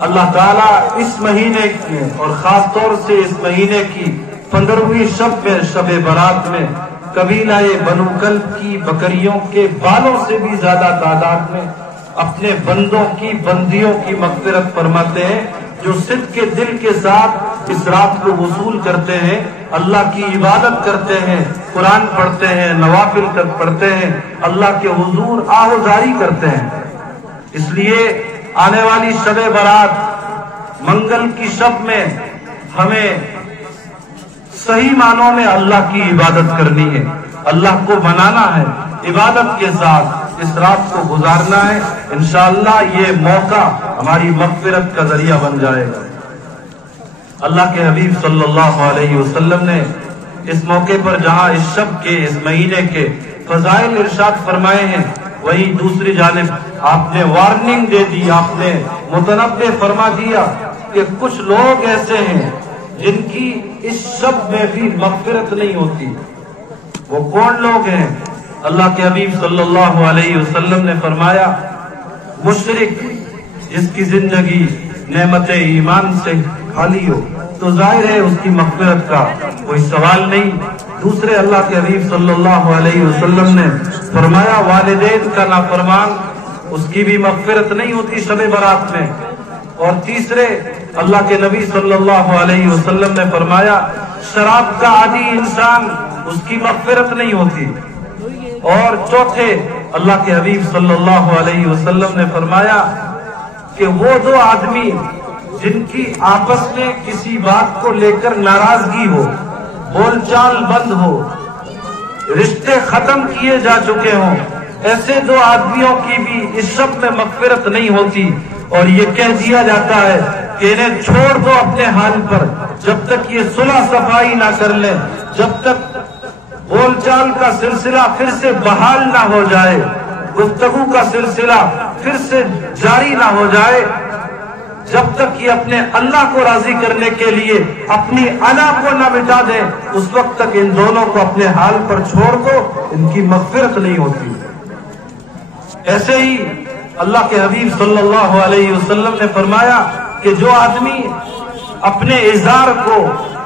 اللہ تعالیٰ اس مہینے میں اور خاص طور سے اس مہینے کی 15ویں شب میں، شب برات میں، قبیلہ بنو کلب کی بکریوں کے بالوں سے بھی زیادہ تعداد میں اپنے بندوں کی، بندیوں کی مغفرت فرماتے ہیں، جو صدق کے دل کے ساتھ اس رات کو وصول کرتے ہیں، اللہ کی عبادت کرتے ہیں، قرآن پڑھتے ہیں، نوافل پڑھتے ہیں، اللہ کے حضور آہوزاری کرتے ہیں۔ اس لیے آنے والی شب برات، منگل کی شب میں ہمیں صحیح معنوں میں اللہ کی عبادت کرنی ہے، اللہ کو منانا ہے، عبادت کے ساتھ اس رات کو گزارنا ہے۔ انشاءاللہ یہ موقع ہماری مغفرت کا ذریعہ بن جائے گا۔ اللہ کے حبیب صلی اللہ علیہ وسلم نے اس موقع پر جہاں اس شب کے، اس مہینے کے فضائل ارشاد فرمائے ہیں، وہیں دوسری جانب آپ نے وارننگ دے دی، آپ نے متنبہ فرما دیا کہ کچھ لوگ ایسے ہیں جن کی اس شب میں بھی مغفرت نہیں ہوتی۔ وہ کون لوگ ہیں؟ اللہ کے حبیب صلی اللہ علیہ وسلم نے فرمایا، مشرک جس کی زندگی نعمت ایمان سے خالی ہو تو ظاہر ہے اس کی مغفرت کا کوئی سوال نہیں۔ دوسرے اللہ کے حبیب صلی اللہ علیہ وسلم نے فرمایا، والدین کا نافرمان، اس کی بھی مغفرت نہیں ہوتی شب برات میں۔ اور تیسرے اللہ کے نبی صلی اللہ علیہ وسلم نے فرمایا، شراب کا عادی انسان، اس کی مغفرت نہیں ہوتی۔ اور چوتھے اللہ کے حبیب صلی اللہ علیہ وسلم نے فرمایا کہ وہ دو آدمی جن کی آپس میں کسی بات کو لے کر ناراضگی ہو، بول چال بند ہو، رشتے ختم کیے جا چکے ہوں، ایسے دو آدمیوں کی بھی اس شب میں مغفرت نہیں ہوتی۔ اور یہ کہہ دیا جاتا ہے کہ انہیں چھوڑ دو اپنے حال پر، جب تک یہ صلح صفائی نہ کر لیں، جب تک بول چال کا سلسلہ پھر سے بحال نہ ہو جائے، گفتگو کا سلسلہ پھر سے جاری نہ ہو جائے، جب تک یہ اپنے اللہ کو راضی کرنے کے لیے اپنی انا کو نہ مٹا دیں، اس وقت تک ان دونوں کو اپنے حال پر چھوڑ دو، ان کی مغفرت نہیں ہوتی۔ ایسے ہی اللہ کے حبیب صلی اللہ علیہ وسلم نے فرمایا کہ جو آدمی اپنے ازار کو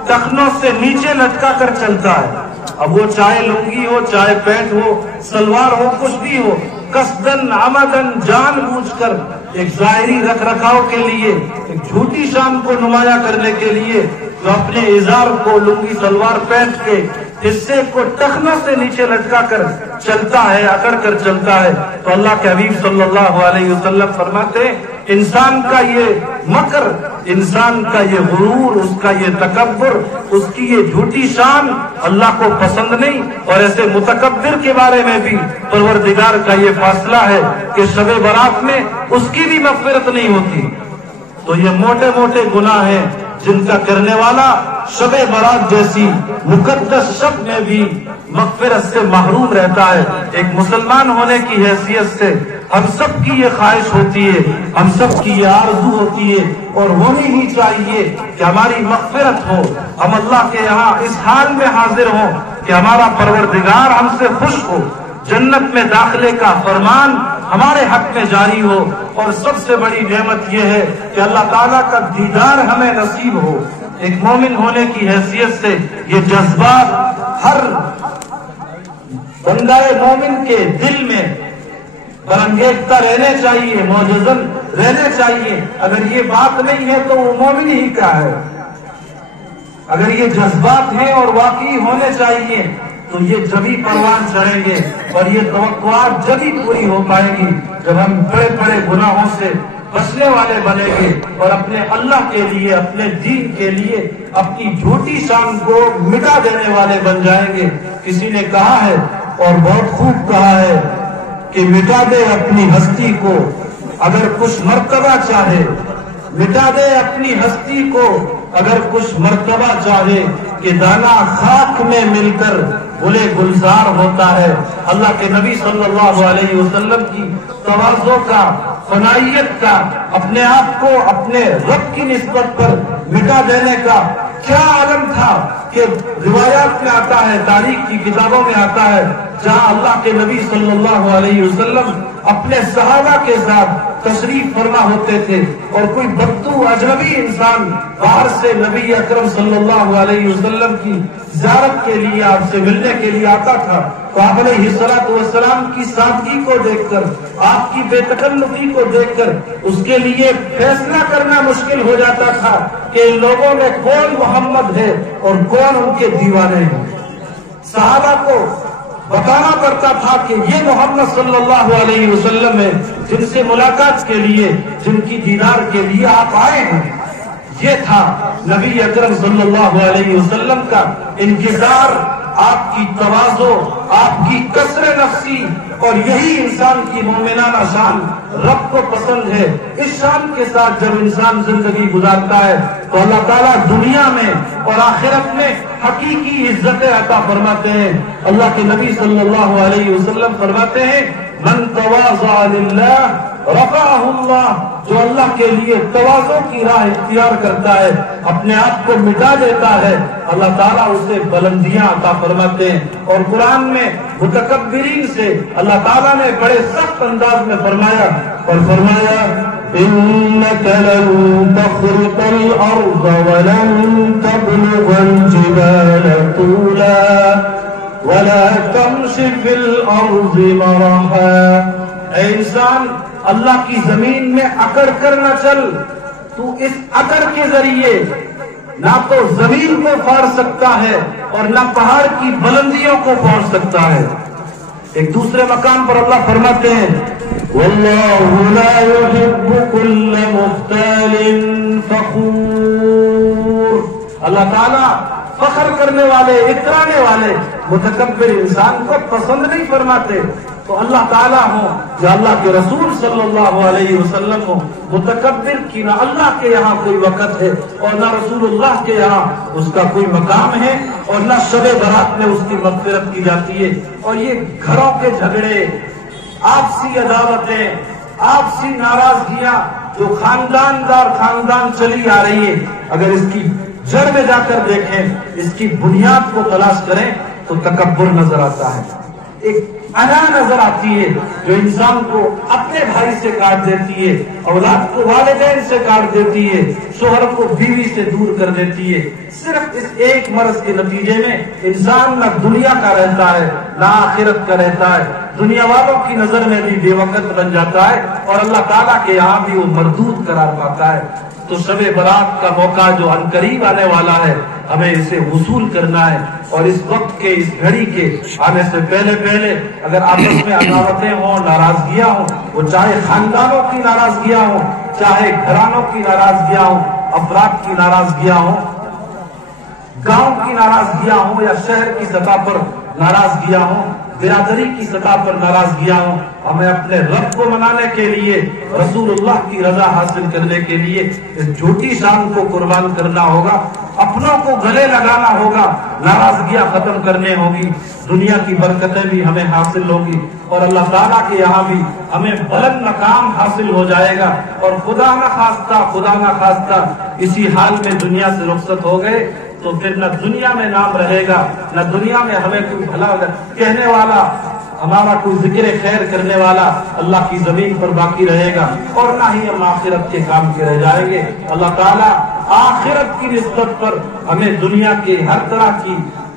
ٹخنوں سے نیچے لٹکا کر چلتا ہے، اب وہ چاہے لنگی ہو، چاہے پینٹ ہو، سلوار ہو، کچھ بھی ہو، قصدن عمدن جان بوجھ کر ایک ظاہری رکھ رکھاؤ کے لیے، ایک جھوٹی شان کو نمایاں کرنے کے لیے جو اپنے ازار کو، لنگی سلوار پینٹ کے حصے کو ٹخنوں سے نیچے لٹکا کر چلتا ہے، اکڑ کر چلتا ہے، تو اللہ کے حبیب صلی اللہ علیہ وسلم فرماتے ہیں انسان کا یہ مکر، انسان کا یہ غرور، اس کا یہ تکبر، اس کی یہ جھوٹی شان اللہ کو پسند نہیں۔ اور ایسے متکبر کے بارے میں بھی پروردگار کا یہ فیصلہ ہے کہ شب برات میں اس کی بھی مغفرت نہیں ہوتی۔ تو یہ موٹے موٹے گناہ ہیں جن کا کرنے والا شب برات جیسی مقدس شب میں بھی مغفرت سے محروم رہتا ہے۔ ایک مسلمان ہونے کی حیثیت سے ہم سب کی یہ خواہش ہوتی ہے، ہم سب کی یہ آرزو ہوتی ہے اور ہونی ہی چاہیے کہ ہماری مغفرت ہو، ہم اللہ کے یہاں اس حال میں حاضر ہوں کہ ہمارا پروردگار ہم سے خوش ہو، جنت میں داخلے کا فرمان ہمارے حق میں جاری ہو، اور سب سے بڑی نعمت یہ ہے کہ اللہ تعالیٰ کا دیدار ہمیں نصیب ہو۔ ایک مومن ہونے کی حیثیت سے یہ جذبات ہر بندہ مومن کے دل میں برانگیزتا رہنے چاہیے، موجزن رہنے چاہیے۔ اگر یہ بات نہیں ہے تو وہ مومن ہی کا ہے۔ اگر یہ جذبات ہیں اور واقعی ہونے چاہیے تو یہ جبھی پروان چڑھیں گے اور یہ توقعات جبھی پوری ہو پائیں گی جب ہم بڑے بڑے گناہوں سے بچنے والے بنیں گے اور اپنے اللہ کے لیے، اپنے دین کے لیے اپنی جھوٹی شان کو مٹا دینے والے بن جائیں گے۔ کسی نے کہا ہے اور بہت خوب کہا ہے کہ مٹا دے اپنی ہستی کو اگر کچھ مرتبہ چاہے، مٹا دے اپنی ہستی کو اگر کچھ مرتبہ چاہے، کہ دانا خاک میں مل کر گلے گلزار ہوتا ہے۔ اللہ کے نبی صلی اللہ علیہ وسلم کی تواضع کا، فنائیت کا، اپنے آپ کو اپنے رب کی نسبت پر مٹا دینے کا کیا عالم تھا کہ روایات میں آتا ہے، تاریخ کی کتابوں میں آتا ہے، جہاں اللہ کے نبی صلی اللہ علیہ وسلم اپنے صحابہ کے ساتھ تشریف فرما ہوتے تھے اور کوئی تو اجنبی انسان باہر سے نبی اکرم صلی اللہ علیہ وسلم کی زیارت کے لیے آپ سے ملنے کے لیے آتا تھا تو آپ علیہ الصلوۃ والسلام کی سادگی کو دیکھ کر، آپ کی بے تکلفی کو دیکھ کر اس کے لیے فیصلہ کرنا مشکل ہو جاتا تھا کہ ان لوگوں میں کون محمد ہے اور کون ان کے دیوانے ہیں۔ صحابہ کو بتانا پڑتا تھا کہ یہ محمد صلی اللہ علیہ وسلم ہے جن سے ملاقات کے لیے، جن کی دیدار کے لیے آپ آئے ہیں۔ یہ تھا نبی اکرم صلی اللہ علیہ وسلم کا انکسار، آپ کی تواضع، آپ کی کسر نفسی، اور یہی انسان کی مومنانہ شان رب کو پسند ہے۔ اس شان کے ساتھ جب انسان زندگی گزارتا ہے تو اللہ تعالیٰ دنیا میں اور آخرت میں حقیقی عزتیں عطا فرماتے ہیں۔ اللہ کے نبی صلی اللہ علیہ وسلم فرماتے ہیں من تواضع للہ رفعہ اللہ، جو اللہ کے لیے تواضع کی راہ اختیار کرتا ہے، اپنے آپ کو مٹا دیتا ہے، اللہ تعالیٰ اسے بلندیاں عطا فرماتے ہیں۔ اور قرآن میں متکبرین سے اللہ تعالیٰ نے بڑے سخت انداز میں فرمایا إنك لن تخرق الأرض ولن تبلغ الجبال طولا ولا تمشي في الأرض مرحا۔ اے انسان، اللہ کی زمین میں اکڑ کر نہ چل، تو اس اکڑ کے ذریعے نہ تو زمین کو پھاڑ سکتا ہے اور نہ پہاڑ کی بلندیوں کو پہنچ سکتا ہے۔ ایک دوسرے مقام پر اللہ فرماتے ہیں وَاللَّهُ لَا يُحِبُّ كُلَّ مُخْتَالٍ فَخُورٍ، اللہ تعالیٰ فخر کرنے والے، اترانے والے متکبر انسان کو پسند نہیں فرماتے۔ تو اللہ تعالیٰ ہو یا اللہ کے رسول صلی اللہ علیہ وسلم ہو، متکبر کی نہ اللہ کے یہاں کوئی وقت ہے اور نہ رسول اللہ کے یہاں اس کا کوئی مقام ہے، اور نہ شب برات میں اس کی مغفرت کی جاتی ہے۔ اور یہ گھروں کے جھگڑے، آپسی عداوتیں، آپسی ناراضگیاں جو خاندان دار خاندان چلی آ رہی ہے، اگر اس کی جڑ میں جا کر دیکھیں، اس کی بنیاد کو تلاش کریں تو تکبر نظر آتا ہے۔ ایک انا نظر آتی ہے جو انسان کو اپنے بھائی سے کاٹ دیتی ہے، اولاد کو والدین سے کاٹ دیتی ہے، شوہر کو بیوی سے دور کر دیتی ہے۔ صرف اس ایک مرض کے نتیجے میں انسان نہ دنیا کا رہتا ہے نہ آخرت کا رہتا ہے، دنیا والوں کی نظر میں بھی بے وقت بن جاتا ہے اور اللہ تعالیٰ کے یہاں بھی وہ مردود قرار پاتا ہے۔ تو شب برات کا موقع جو عنقریب آنے والا ہے، ہمیں اسے وصول کرنا ہے، اور اس وقت کے، اس گھڑی کے آنے سے پہلے اگر آپس میں عداوتیں ہوں، ناراضگیاں ہوں، وہ چاہے خاندانوں کی ناراضگیاں ہوں، چاہے گھرانوں کی ناراضگیاں ہوں، افراد کی ناراضگیاں ہوں، گاؤں کی ناراضگیاں ہوں یا شہر کی سطح پر ناراضگیاں ہوں، برادری کی سطح پر ناراضگیاں ہوں، ہمیں اپنے رب کو منانے کے لیے، رسول اللہ کی رضا حاصل کرنے کے لیے اس جھوٹی شان کو قربان کرنا ہوگا، اپنوں کو گلے لگانا ہوگا، ناراضگیاں ختم کرنے ہوگی، دنیا کی برکتیں بھی ہمیں حاصل ہوگی اور اللہ تعالیٰ کے یہاں بھی ہمیں بلند مقام حاصل ہو جائے گا۔ اور خدا نہ خواستہ اسی حال میں دنیا سے رخصت ہو گئے تو پھر نہ دنیا میں نام رہے گا، نہ دنیا میں ہمیں کوئی بھلا کہنے والا، ہمارا کوئی ذکر خیر کرنے والا اللہ کی زمین پر باقی رہے گا، اور نہ ہی ہم آخرت کے کام کے رہ جائیں گے۔ اللہ تعالیٰ آخرت کی نسبت پر ہمیں دنیا کے ہر طرح کی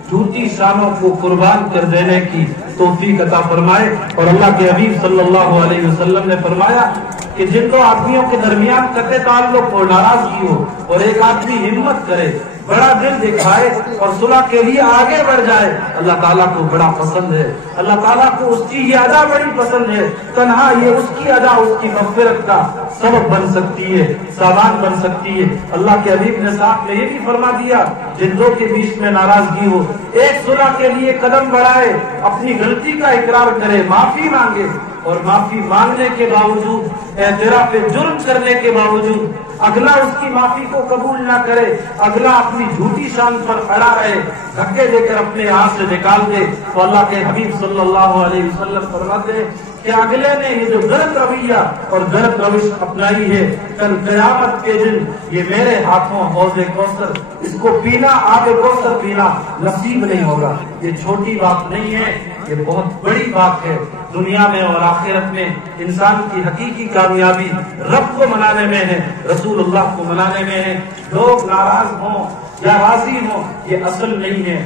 جھوٹی شانوں کو قربان کر دینے کی توفیق عطا فرمائے۔ اور اللہ کے حبیب صلی اللہ علیہ وسلم نے فرمایا کہ جن دو آدمیوں کے درمیان قطع تعلق اور ناراضگی ہو اور ایک آدمی ہمت کرے، بڑا دل دکھائے اور صلح کے لیے آگے بڑھ جائے، اللہ تعالیٰ کو بڑا پسند ہے۔ اللہ تعالیٰ کو اس کی یہ ادا بڑی پسند ہے، تنہا یہ اس کی ادا اس کی مغفرت کا سبب بن سکتی ہے، سامان بن سکتی ہے۔ اللہ کے حبیب نے ساتھ میں یہ بھی فرما دیا جن دو کے بیچ میں ناراضگی ہو، ایک صلح کے لیے قدم بڑھائے، اپنی غلطی کا اقرار کرے، معافی مانگے، اور معافی مانگنے کے باوجود، اعتراف جرم کرنے کے باوجود اگلا اس کی معافی کو قبول نہ کرے، اگلا اپنی جھوٹی شان پر کھڑا رہے، دھکے دے کر اپنے ہاتھ سے نکال دے، تو اللہ کے حبیب صلی اللہ علیہ وسلم فرماتے ہیں کہ اگلے نے یہ جو غلط رویہ اور غلط روش اپنائی ہے، کل قیامت کے دن یہ میرے ہاتھوں حوض کوثر، اس کو پینا، آب کوثر پینا نصیب نہیں ہوگا۔ یہ چھوٹی بات نہیں ہے، یہ بہت بڑی بات ہے. دنیا میں اور آخرت میں انسان کی حقیقی کامیابی رب کو منانے میں ہے، رسول اللہ کو منانے میں ہے. لوگ ناراض ہوں یا راضی ہوں یہ اصل نہیں ہے.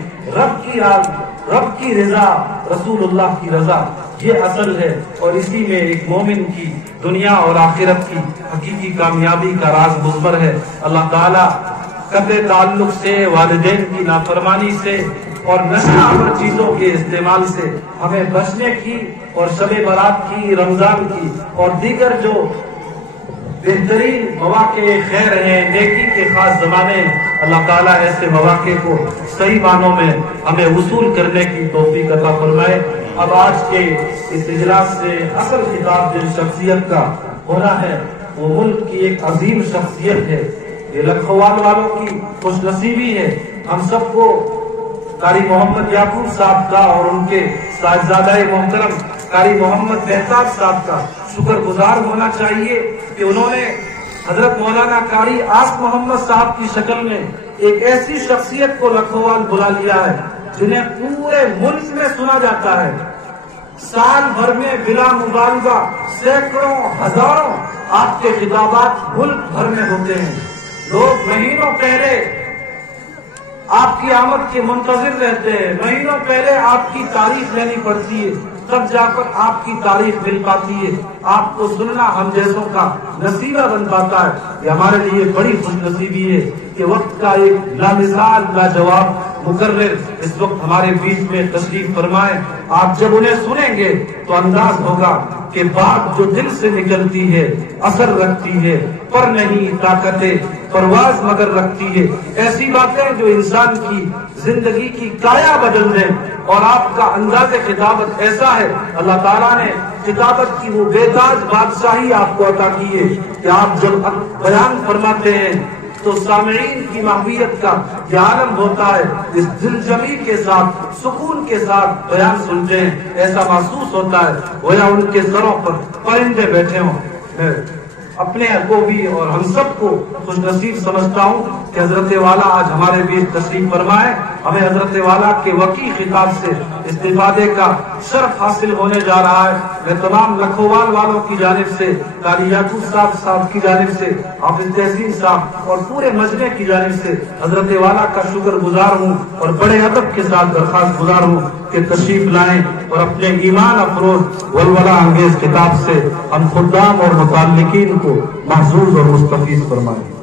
رب کی رضا، رسول اللہ کی رضا، یہ اصل ہے. اور اسی میں ایک مومن کی دنیا اور آخرت کی حقیقی کامیابی کا راز مضمر ہے. اللہ تعالیٰ قطع تعلق سے، والدین کی نافرمانی سے اور نشہ آور چیزوں کے استعمال سے ہمیں بچنے کی، اور شب برات کی، رمضان کی اور دیگر جو بہترین مواقع خیر ہیں، نیکی کے خاص زمانے، اللہ تعالیٰ ایسے مواقع کو صحیح معنوں میں ہمیں وصول کرنے کی توفیق عطا فرمائے. اب آج کے اس اجلاس سے اصل خطاب جن شخصیت کا ہونا ہے وہ ملک کی ایک عظیم شخصیت ہے. یہ لکھوال والوں کی خوش نصیبی ہے. ہم سب کو قاری محمد یعقوب صاحب کا اور ان کے صاحبزادہ محترم قاری محمد مہتاب صاحب کا شکر گزار ہونا چاہیے کہ انہوں نے حضرت مولانا قاری آصف محمد صاحب کی شکل میں ایک ایسی شخصیت کو لکھوال بلا لیا ہے جنہیں پورے ملک میں سنا جاتا ہے. سال بھر میں بلا مبالغہ سینکڑوں ہزاروں آپ کے خطابات ملک بھر میں ہوتے ہیں. لوگ مہینوں پہلے آپ کی آمد کے منتظر رہتے ہیں، مہینوں پہلے آپ کی تاریخ لینی پڑتی ہے، تب جا کر آپ کی تاریخ مل پاتی ہے. آپ کو سننا ہم جیسوں کا نصیبہ بن پاتا ہے. یہ ہمارے لیے بڑی خوش نصیبی ہے کہ وقت کا ایک لامثال لاجواب مقرر اس وقت ہمارے بیچ میں تشریف فرمائے. آپ جب انہیں سنیں گے تو انداز ہوگا کہ بات جو دل سے نکلتی ہے اثر رکھتی ہے، پر نہیں طاقت پرواز مگر رکھتی ہے. ایسی باتیں جو انسان کی زندگی کی کایا بدل دیں. اور آپ کا انداز خطابت ایسا ہے، اللہ تعالیٰ نے خطابت کی وہ بے تاج بادشاہی آپ کو عطا کی ہے کہ آپ جب بیان فرماتے ہیں تو سامعین کی محبوبیت کا یہ عالم ہوتا ہے. اس دل جمی کے ساتھ، سکون کے ساتھ بیان سنتے ہیں، ایسا محسوس ہوتا ہے گویا ان کے سروں پر پرندے بیٹھے ہوں. اپنے کو بھی اور ہم سب کو خوش نصیب سمجھتا ہوں کہ حضرت والا آج ہمارے بیچ تشریف فرمائے. ہمیں حضرت والا کے وقی خطاب سے استفادے کا شرف حاصل ہونے جا رہا ہے. میں تمام لکھوال والوں کی جانب سے، قاری یعقوب صاحب کی جانب سے، حافظ تحسین صاحب اور پورے مجمع کی جانب سے حضرت والا کا شکر گزار ہوں اور بڑے ادب کے ساتھ درخواست گزار ہوں کہ تشریف لائیں اور اپنے ایمان افروز ولولہ انگیز خطاب سے ہم خدام اور متعلقین کو محظوظ اور مستفیض فرمائیں.